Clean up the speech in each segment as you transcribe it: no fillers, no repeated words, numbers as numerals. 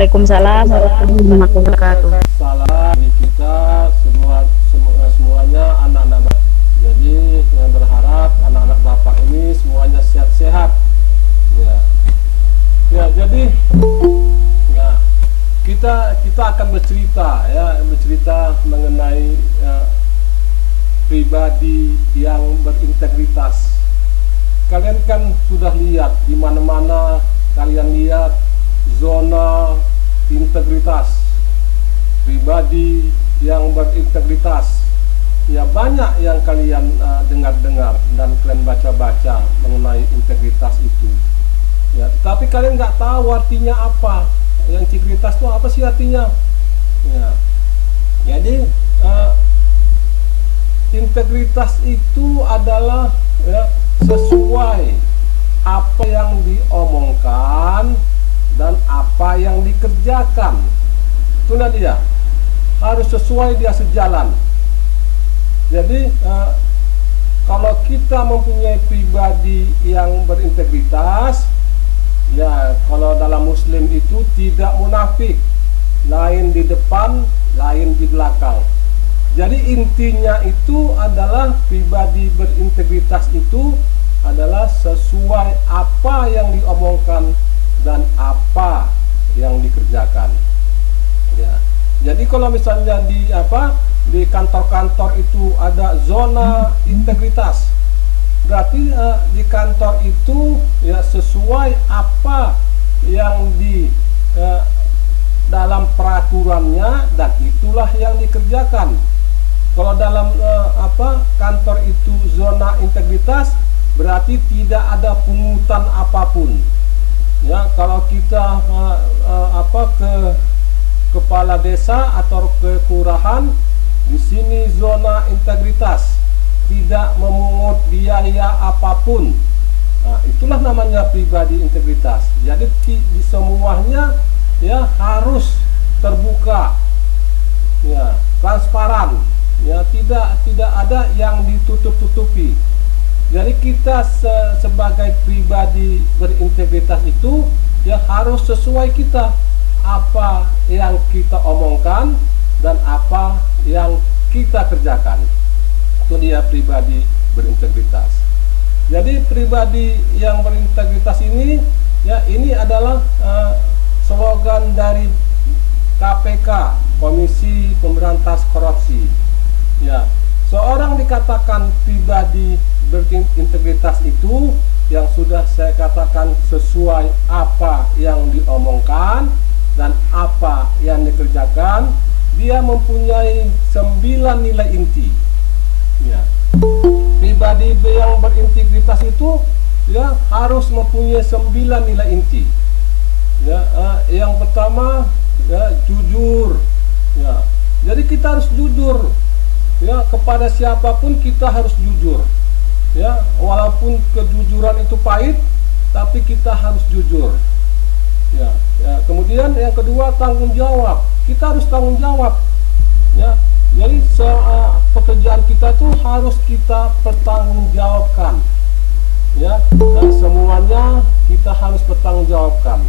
Waalaikumsalam warahmatullahi wabarakatuh. Salam di kita semuanya anak-anak Bapak. Jadi berharap anak-anak Bapak ini semuanya sehat-sehat. Ya. Ya, jadi ya, kita akan bercerita mengenai pribadi yang berintegritas. Kalian kan sudah lihat di mana-mana, kalian lihat zona integritas, pribadi yang berintegritas. Ya, banyak yang kalian dengar-dengar dan kalian baca-baca mengenai integritas itu. Ya, tapi kalian nggak tahu artinya apa. Yang integritas itu apa sih artinya? Ya, jadi integritas itu adalah ya, sesuai apa yang diomongkan dan apa yang dikerjakan. Itulah dia, harus sesuai, dia sejalan. Jadi kalau kita mempunyai pribadi yang berintegritas, ya kalau dalam Muslim itu tidak munafik, lain di depan, lain di belakang. Jadi intinya itu adalah pribadi berintegritas itu adalah sesuai apa yang diomongkan dan apa yang dikerjakan. Ya. Jadi kalau misalnya di kantor-kantor itu ada zona integritas, berarti di kantor itu ya sesuai apa yang di dalam peraturannya, dan itulah yang dikerjakan. Kalau dalam kantor itu zona integritas, berarti tidak ada pungutan apapun. Ya, kalau kita ke kepala desa atau ke kelurahan, di sini zona integritas, tidak memungut biaya apapun. Nah, itulah namanya pribadi integritas. Jadi di semuanya ya harus terbuka, ya transparan. Ya, tidak ada yang ditutup-tutupi. Jadi kita sebagai pribadi berintegritas itu ya harus sesuai kita, apa yang kita omongkan dan apa yang kita kerjakan. Itu dia pribadi berintegritas. Jadi pribadi yang berintegritas ini ya, ini adalah slogan dari KPK, Komisi Pemberantas Korupsi. Ya, seorang dikatakan pribadi berintegritas itu yang sudah saya katakan sesuai apa yang diomongkan dan apa yang dikerjakan. Dia mempunyai 9 nilai inti. Ya. Pribadi yang berintegritas itu ya harus mempunyai 9 nilai inti. Ya, yang pertama ya jujur. Ya. Jadi kita harus jujur. Ya, kepada siapapun kita harus jujur. Ya, walaupun kejujuran itu pahit, tapi kita harus jujur. Ya, kemudian yang kedua tanggung jawab. Kita harus tanggung jawab. Ya, jadi pekerjaan kita tuh harus kita pertanggungjawabkan. Ya, dan semuanya kita harus pertanggungjawabkan.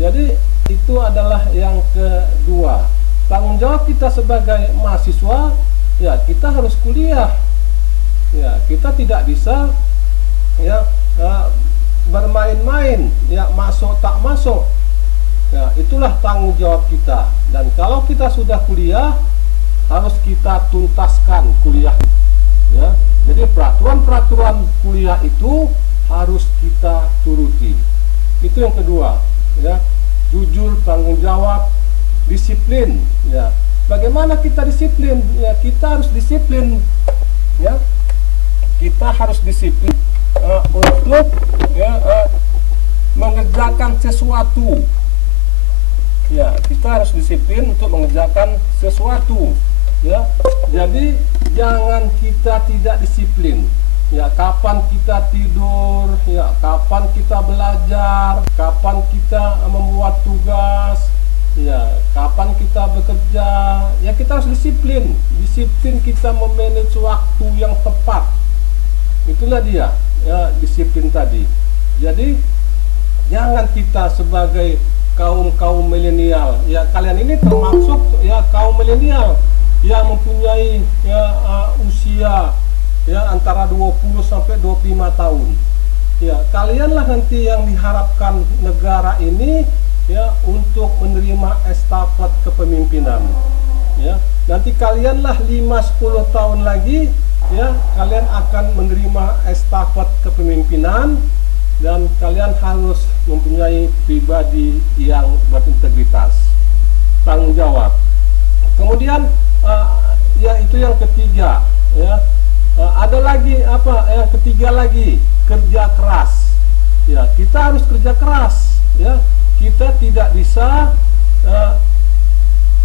Jadi itu adalah yang kedua. Tanggung jawab kita sebagai mahasiswa, ya kita harus kuliah. Ya, kita tidak bisa ya bermain-main, ya masuk tak masuk. Ya, itulah tanggung jawab kita. Dan kalau kita sudah kuliah, harus kita tuntaskan kuliah. Ya, jadi peraturan-peraturan kuliah itu harus kita turuti. Itu yang kedua. Ya, jujur, tanggung jawab, disiplin. Ya, bagaimana kita disiplin? Ya, kita harus disiplin. Ya, kita harus disiplin untuk mengerjakan sesuatu. Ya, kita harus disiplin untuk mengerjakan sesuatu. Ya, jadi jangan kita tidak disiplin. Ya, kapan kita tidur? Ya, kapan kita belajar? Kapan kita membuat tugas? Ya, kapan kita bekerja? Ya, kita harus disiplin. Disiplin kita memanage waktu yang tepat. Itulah dia, ya, disiplin tadi. Jadi jangan kita sebagai kaum milenial. Ya, kalian ini termasuk ya kaum milenial yang mempunyai ya usia ya antara 20 sampai 25 tahun. Ya, kalianlah nanti yang diharapkan negara ini ya untuk menerima estafet kepemimpinan. Ya, nanti kalianlah 5-10 tahun lagi ya kalian akan menerima estafet kepemimpinan, dan kalian harus mempunyai pribadi yang berintegritas, tanggung jawab. Kemudian ya itu yang ketiga ya. Ada lagi apa yang ketiga lagi, kerja keras. Ya, kita harus kerja keras ya. Kita tidak bisa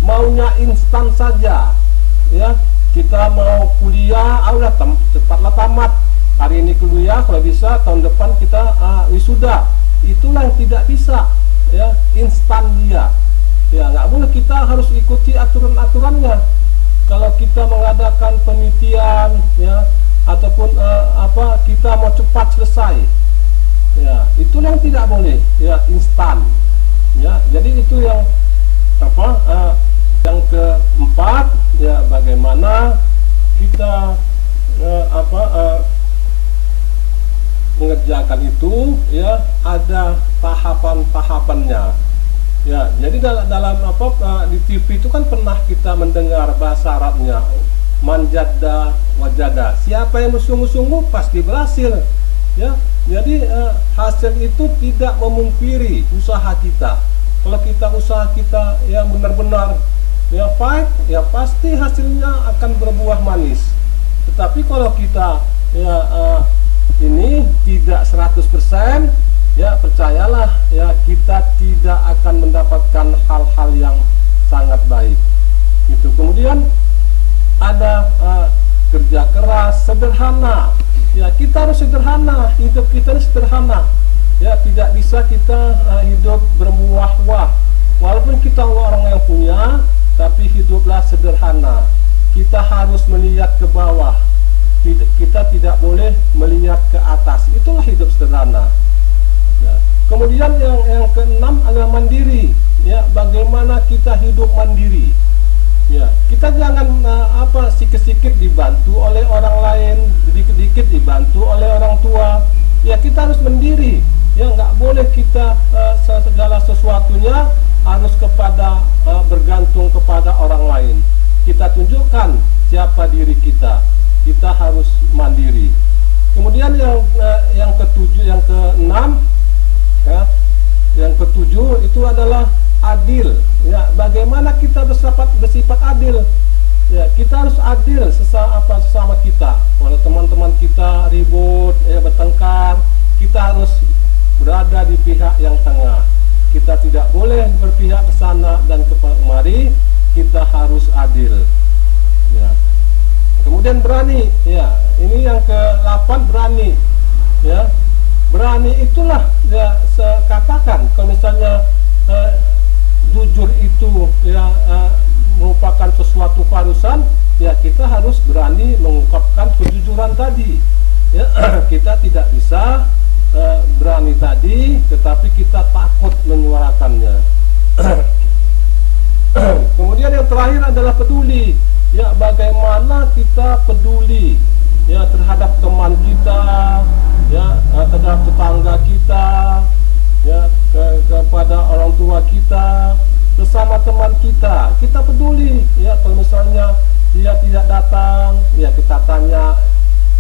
maunya instan saja ya. Kita mau kuliah, udah cepatlah tamat, hari ini kuliah, kalau bisa tahun depan kita wisuda. Itulah yang tidak bisa ya, instan dia ya. Nggak boleh, kita harus ikuti aturan-aturannya. Kalau kita mengadakan penelitian ya, ataupun kita mau cepat selesai ya, itu yang tidak boleh ya, instan ya. Jadi itu yang yang keempat ya, bagaimana kita mengerjakan itu ya, ada tahapan-tahapannya ya. Jadi dalam di TV itu kan pernah kita mendengar bahasa Arabnya, manjada wajada, siapa yang bersungguh-sungguh pasti berhasil ya. Jadi hasil itu tidak memungkiri usaha kita. Kalau kita usaha kita yang benar-benar ya baik, ya pasti hasilnya akan berbuah manis. Tetapi kalau kita ya ini tidak 100%, ya percayalah ya, kita tidak akan mendapatkan hal-hal yang sangat baik itu. Kemudian ada kerja keras, sederhana ya. Kita harus sederhana, hidup kita sederhana ya. Tidak bisa kita hidup bermewah-wah. Walaupun kita orang yang punya, tapi hiduplah sederhana. Kita harus melihat ke bawah, kita tidak boleh melihat ke atas. Itulah hidup sederhana ya. Kemudian yang keenam adalah mandiri ya. Bagaimana kita hidup mandiri ya. Kita jangan sikit-sikit dibantu oleh orang lain, sedikit-sedikit dibantu oleh orang tua ya. Kita harus mandiri ya. Nggak boleh kita segala sesuatunya harus bergantung kepada orang lain. Kita tunjukkan siapa diri kita. Kita harus mandiri. Kemudian yang keenam ya, yang ketujuh itu adalah adil ya. Bagaimana kita bersifat adil ya. Kita harus adil sesama kita. Kalau teman-teman kita ribut ya, bertengkar, kita harus berada di pihak yang tengah. Kita tidak boleh berpihak ke sana dan kemari. Kita harus adil ya. Kemudian berani ya. Ini yang ke-8, berani ya. Berani itulah ya, katakan kalau misalnya jujur itu ya merupakan sesuatu keharusan ya, kita harus berani mengungkapkan kejujuran tadi ya. Kita tidak bisa berani tadi tetapi kita takut menyuarakannya. Kemudian yang terakhir adalah peduli ya. Bagaimana kita peduli ya terhadap teman kita ya, terhadap tetangga kita ya, kepada orang tua kita, sesama teman kita. Kita peduli ya. Kalau misalnya dia tidak datang ya, kita tanya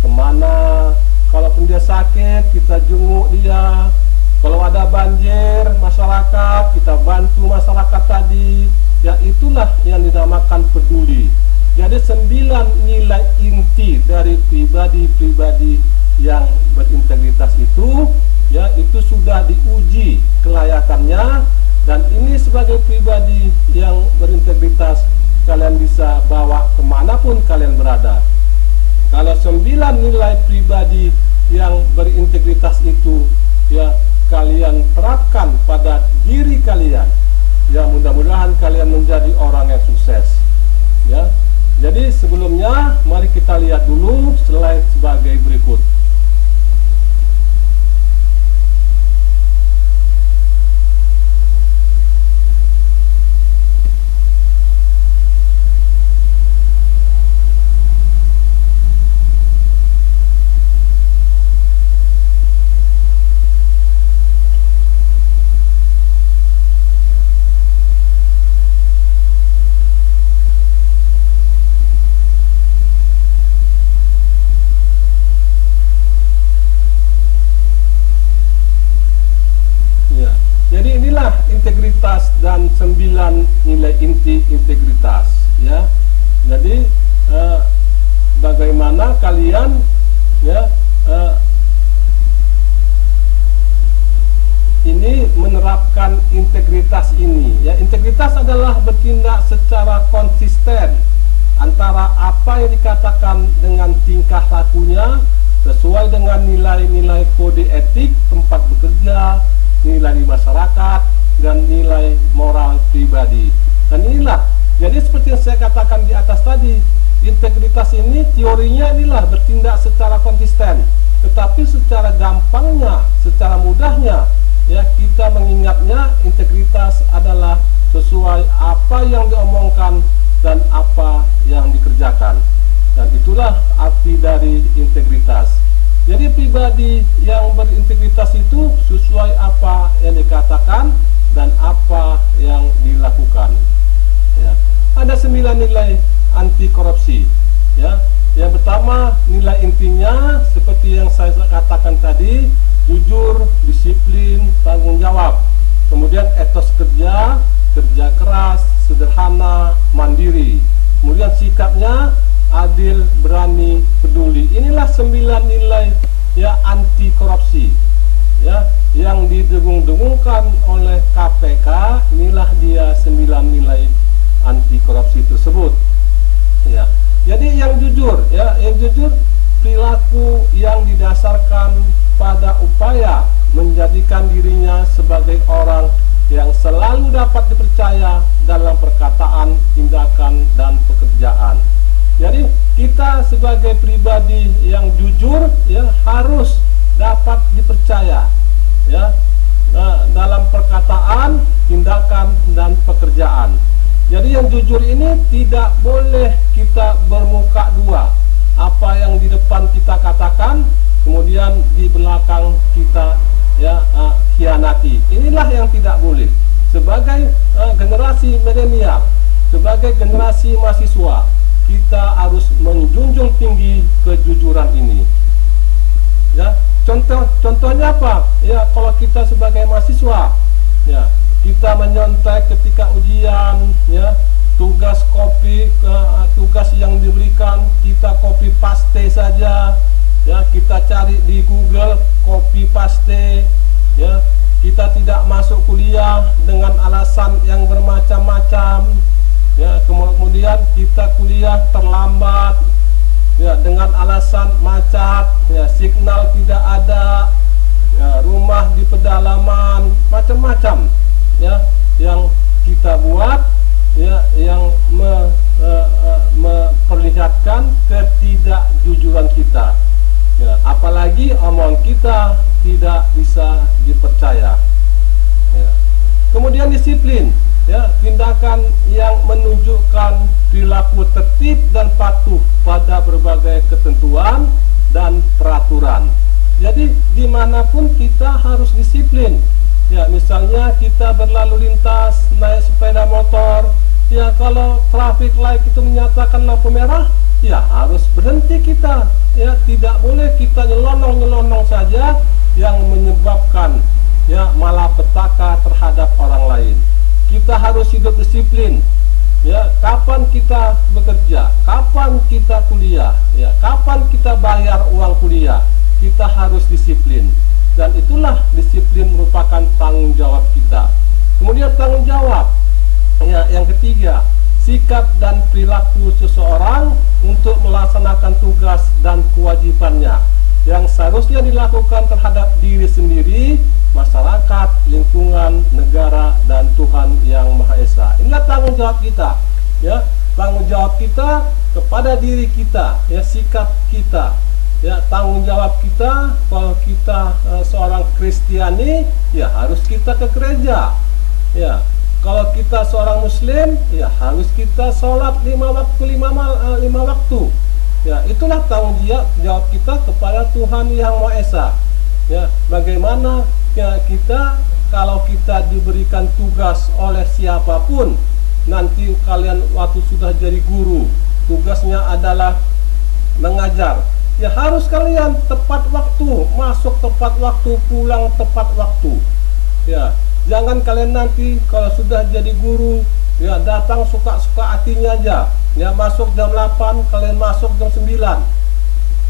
kemana. Kalaupun dia sakit, kita jenguk dia. Kalau ada banjir masyarakat, kita bantu masyarakat tadi ya. Itulah yang dinamakan peduli. Jadi 9 nilai inti dari pribadi-pribadi yang berintegritas itu ya, itu sudah diuji kelayakannya. Dan ini sebagai pribadi yang berintegritas, kalian bisa bawa kemanapun kalian berada. Kalau 9 nilai pribadi yang berintegritas itu ya, kalian terapkan pada diri kalian ya, mudah-mudahan kalian menjadi orang yang sukses ya. Jadi sebelumnya mari kita lihat dulu slide sebagai berikut. 9 nilai inti integritas, ya. Jadi bagaimana kalian, ya, ini menerapkan integritas ini, ya. Integritas adalah bertindak secara konsisten antara apa yang dikatakan dengan tingkah lakunya sesuai dengan nilai-nilai kode etik tempat bekerja, nilai di masyarakat, dan nilai moral pribadi. Dan inilah, jadi seperti yang saya katakan di atas tadi, integritas ini teorinya inilah bertindak secara konsisten, tetapi secara gampangnya, secara mudahnya, ya, kita mengingatnya integritas adalah sesuai apa yang diomongkan dan apa yang dikerjakan. Dan itulah arti dari integritas. Jadi pribadi yang berintegritas itu sesuai apa yang dikatakan dan apa yang dilakukan. Ya. Ada 9 nilai anti korupsi. Ya. Yang pertama, nilai intinya seperti yang saya katakan tadi, jujur, disiplin, tanggung jawab. Kemudian etos kerja, kerja keras, sederhana, mandiri. Kemudian sikapnya adil, berani, peduli. Inilah 9 nilai, ya, anti korupsi, ya, yang didengung-dengungkan oleh KPK. Inilah dia 9 nilai anti korupsi tersebut, ya. Jadi yang jujur, ya, yang jujur, perilaku yang didasarkan pada upaya menjadikan dirinya sebagai orang yang selalu dapat dipercaya dalam perkataan, tindakan, dan pekerjaan. Jadi kita sebagai pribadi yang jujur, ya, harus dapat dipercaya, ya, dalam perkataan, tindakan, dan pekerjaan. Jadi yang jujur ini tidak boleh kita bermuka dua. Apa yang di depan kita katakan, kemudian di belakang kita, ya, khianati. Inilah yang tidak boleh. Sebagai generasi milenial, sebagai generasi mahasiswa, kita harus menjunjung tinggi kejujuran ini. Ya, contohnya apa? Ya, kalau kita sebagai mahasiswa, ya, kita menyontek ketika ujian, ya, tugas tugas yang diberikan kita copy paste saja, ya, kita cari di Google, copy paste, ya, kita tidak masuk kuliah dengan alasan yang bermacam-macam. Ya, kemudian kita kuliah terlambat, ya, dengan alasan macet, ya, signal tidak ada, ya, rumah di pedalaman, macam-macam, ya, yang kita buat, ya, yang memperlihatkan ketidakjujuran kita, ya, apalagi omongan kita tidak bisa dipercaya, ya. Kemudian disiplin, ya, tindakan yang menunjukkan perilaku tertib dan patuh pada berbagai ketentuan dan peraturan. Jadi dimanapun kita harus disiplin, ya, misalnya kita berlalu lintas naik sepeda motor, ya, kalau traffic light itu menyatakan lampu merah, ya, harus berhenti kita, ya, tidak boleh kita nyelonong saja yang menyebabkan, ya, malapetaka terhadap orang lain. Kita harus hidup disiplin, ya, kapan kita bekerja, kapan kita kuliah, ya, kapan kita bayar uang kuliah, kita harus disiplin. Dan itulah disiplin merupakan tanggung jawab kita. Kemudian tanggung jawab, ya, yang ketiga, sikap dan perilaku seseorang untuk melaksanakan tugas dan kewajibannya yang seharusnya dilakukan terhadap diri sendiri, masyarakat, lingkungan, negara, dan Tuhan Yang Maha Esa. Inilah tanggung jawab kita, ya, tanggung jawab kita kepada diri kita, ya, sikap kita, ya, tanggung jawab kita. Kalau kita seorang Kristiani, ya, harus kita ke gereja, ya. Kalau kita seorang Muslim, ya, harus kita sholat 5 waktu. Ya, itulah tanggung jawab kita kepada Tuhan Yang Maha Esa. Ya, bagaimana, ya, kita kalau kita diberikan tugas oleh siapapun, nanti kalian waktu sudah jadi guru, tugasnya adalah mengajar, ya, harus kalian tepat waktu, masuk tepat waktu, pulang tepat waktu. Ya, Jangan kalian nanti kalau sudah jadi guru ya datang suka-suka hatinya aja. Ya masuk jam 8, kalian masuk jam 9.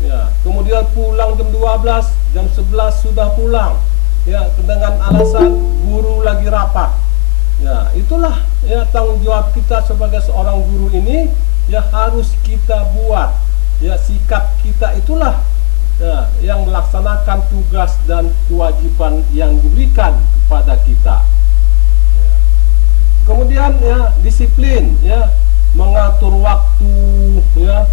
Ya, kemudian pulang jam 12, jam 11 sudah pulang. Ya, dengan alasan guru lagi rapat. Ya, itulah ya tanggung jawab kita sebagai seorang guru ini ya harus kita buat. Ya, sikap kita itulah ya, yang melaksanakan tugas dan kewajiban yang diberikan kepada kita. Ya. Kemudian ya disiplin, ya mengatur waktu, ya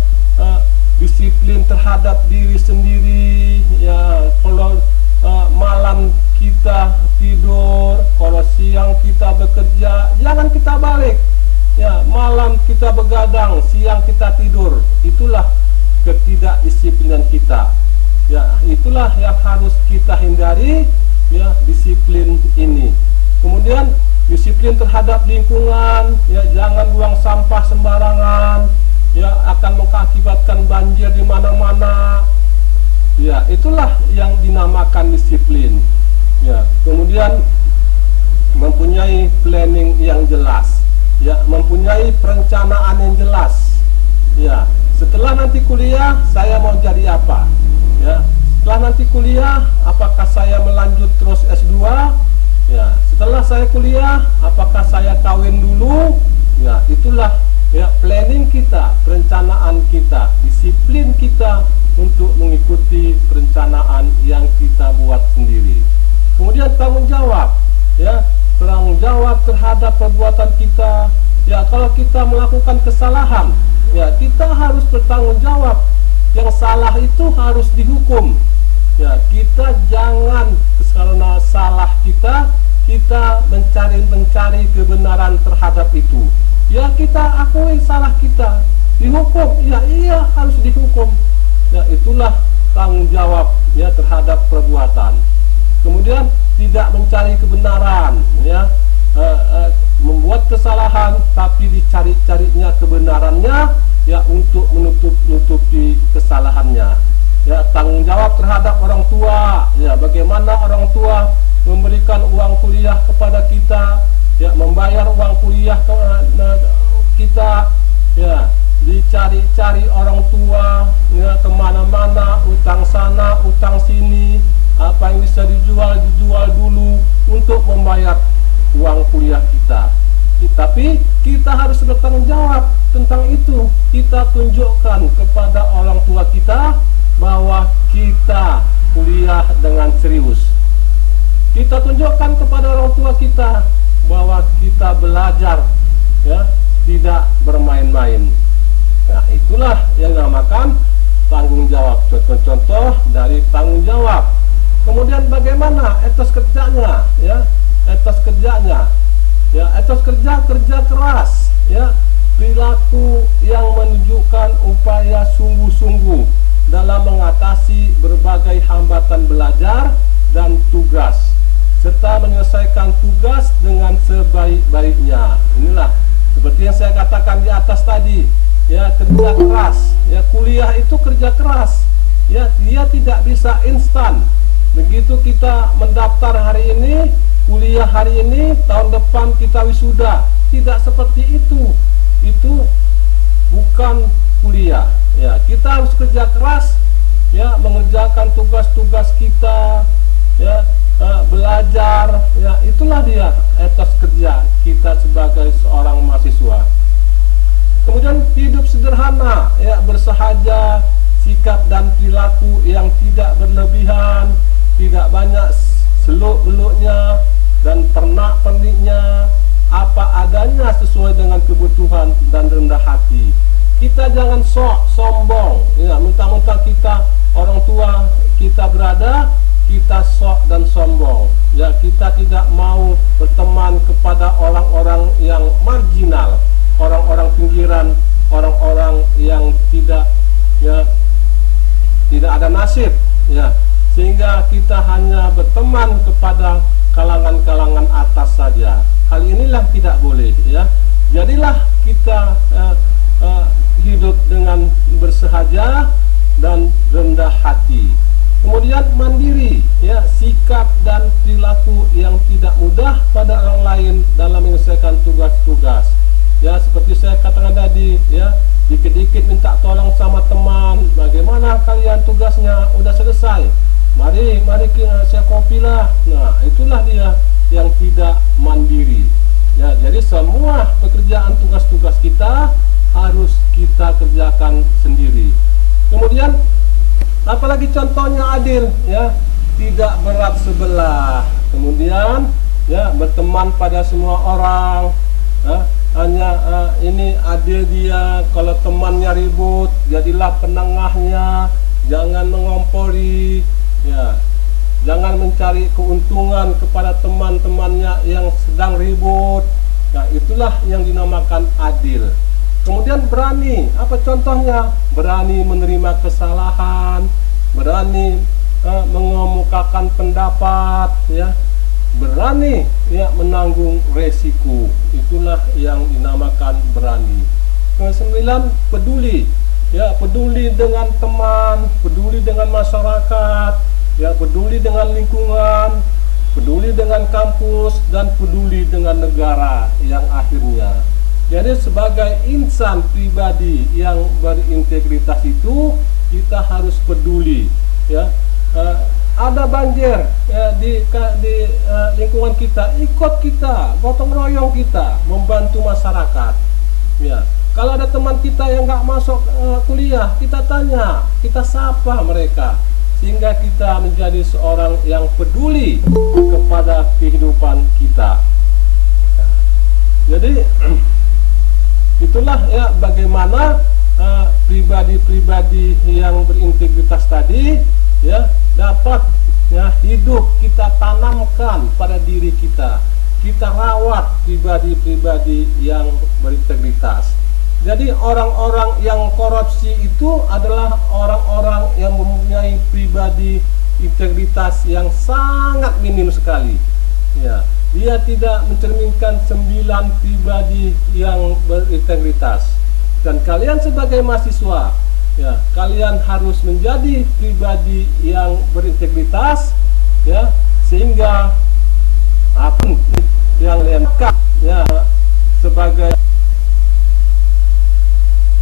disiplin terhadap diri sendiri. Ya kalau malam kita tidur, kalau siang kita bekerja, jangan kita balik. Ya malam kita begadang, siang kita tidur. Itulah ketidakdisiplinan kita. Ya itulah yang harus kita hindari, ya disiplin ini. Kemudian disiplin terhadap lingkungan, ya jangan buang sampah sembarangan, ya akan mengakibatkan banjir di mana-mana. Ya itulah yang dinamakan disiplin. Ya kemudian mempunyai planning yang jelas, ya mempunyai perencanaan yang jelas. Ya setelah nanti kuliah saya mau jadi apa? Ya, setelah nanti kuliah apakah saya melanjut terus S2? Ya, setelah saya kuliah apakah saya kawin dulu? Ya, itulah ya planning kita, perencanaan kita, disiplin kita untuk mengikuti perencanaan yang kita buat sendiri. Kemudian tanggung jawab, ya tanggung jawab terhadap perbuatan kita. Ya, kalau kita melakukan kesalahan, ya kita harus bertanggung jawab. Yang salah itu harus dihukum. Ya, kita jangan karena salah kita mencari kebenaran terhadap itu. Ya kita akui salah kita, dihukum. Ya iya harus dihukum. Ya itulah tanggung jawab ya terhadap perbuatan. Kemudian tidak mencari kebenaran, ya membuat kesalahan tapi dicari-carinya kebenarannya ya untuk menutupi kesalahannya. Ya tanggung jawab terhadap orang tua, ya bagaimana orang tua memberikan uang kuliah kepada kita, ya membayar uang kuliah kita, ya dicari-cari orang tua ya kemana-mana, utang sana utang sini, apa yang bisa dijual dulu untuk membayar uang kuliah kita. Tapi kita harus bertanggung jawab tentang itu. Kita tunjukkan kepada orang tua kita bahwa kita kuliah dengan serius. Kita tunjukkan kepada orang tua kita bahwa kita belajar, ya tidak bermain-main. Nah itulah yang dinamakan tanggung jawab. Contoh-contoh dari tanggung jawab. Kemudian bagaimana etos kerjanya, ya etos kerjanya. Ya, etos kerja keras, ya perilaku yang menunjukkan upaya sungguh-sungguh dalam mengatasi berbagai hambatan belajar dan tugas, serta menyelesaikan tugas dengan sebaik-baiknya. Inilah seperti yang saya katakan di atas tadi, ya kerja keras, ya kuliah itu kerja keras, ya dia tidak bisa instan. Begitu kita mendaftar hari ini, kuliah hari ini, tahun depan kita wisuda. Tidak seperti itu. Itu bukan kuliah. Ya, kita harus kerja keras, ya mengerjakan tugas-tugas kita, ya belajar. Ya, itulah dia etos kerja kita sebagai seorang mahasiswa. Kemudian hidup sederhana, ya bersahaja, sikap dan perilaku yang tidak berlebihan, tidak banyak seluk-beluknya dan pernak-perniknya, apa adanya sesuai dengan kebutuhan dan rendah hati. Kita jangan sok sombong, ya mentang-mentang kita orang tua kita berada, kita sok dan sombong. Ya kita tidak mau berteman kepada orang-orang yang marginal, orang-orang pinggiran, orang-orang yang tidak ada nasib, ya sehingga kita hanya berteman kepada kalangan-kalangan atas saja. Hal inilah tidak boleh, ya. Jadilah kita hidup dengan bersahaja dan rendah hati. Kemudian mandiri, ya, sikap dan perilaku yang tidak mudah pada orang lain dalam menyelesaikan tugas-tugas. Ya, seperti saya katakan tadi, ya, dikit-dikit minta tolong sama teman, bagaimana kalian tugasnya udah selesai? Mari saya kopi lah. Nah, itulah dia yang tidak mandiri. Ya, jadi semua pekerjaan tugas-tugas kita harus kita kerjakan sendiri. Kemudian apalagi contohnya adil, ya, tidak berat sebelah. Kemudian, ya, berteman pada semua orang, ya, hanya ini adil dia. Kalau temannya ribut, jadilah penengahnya, jangan mengompori, ya, jangan mencari keuntungan kepada teman-temannya yang sedang ribut. Nah, itulah yang dinamakan adil. Kemudian berani, apa contohnya? Berani menerima kesalahan, berani mengemukakan pendapat, ya, berani, ya, menanggung resiko. Itulah yang dinamakan berani. Kesembilan, peduli, ya, peduli dengan teman, peduli dengan masyarakat, ya, peduli dengan lingkungan, peduli dengan kampus, dan peduli dengan negara yang akhirnya. Jadi sebagai insan pribadi yang berintegritas itu, kita harus peduli, ya. Ada banjir, ya, di lingkungan kita, ikut kita, gotong royong kita membantu masyarakat, ya. Kalau ada teman kita yang nggak masuk kuliah, kita tanya, kita sapa mereka, sehingga kita menjadi seorang yang peduli kepada kehidupan kita. Jadi itulah, ya, bagaimana pribadi-pribadi yang berintegritas tadi, ya, dapat, ya, hidup kita tanamkan pada diri kita. Kita rawat pribadi-pribadi yang berintegritas. Jadi orang-orang yang korupsi itu adalah orang-orang yang mempunyai pribadi integritas yang sangat minim sekali. Ya, dia tidak mencerminkan 9 pribadi yang berintegritas. Dan kalian sebagai mahasiswa, ya, kalian harus menjadi pribadi yang berintegritas, ya, sehingga apa yang kalian, ya, sebagai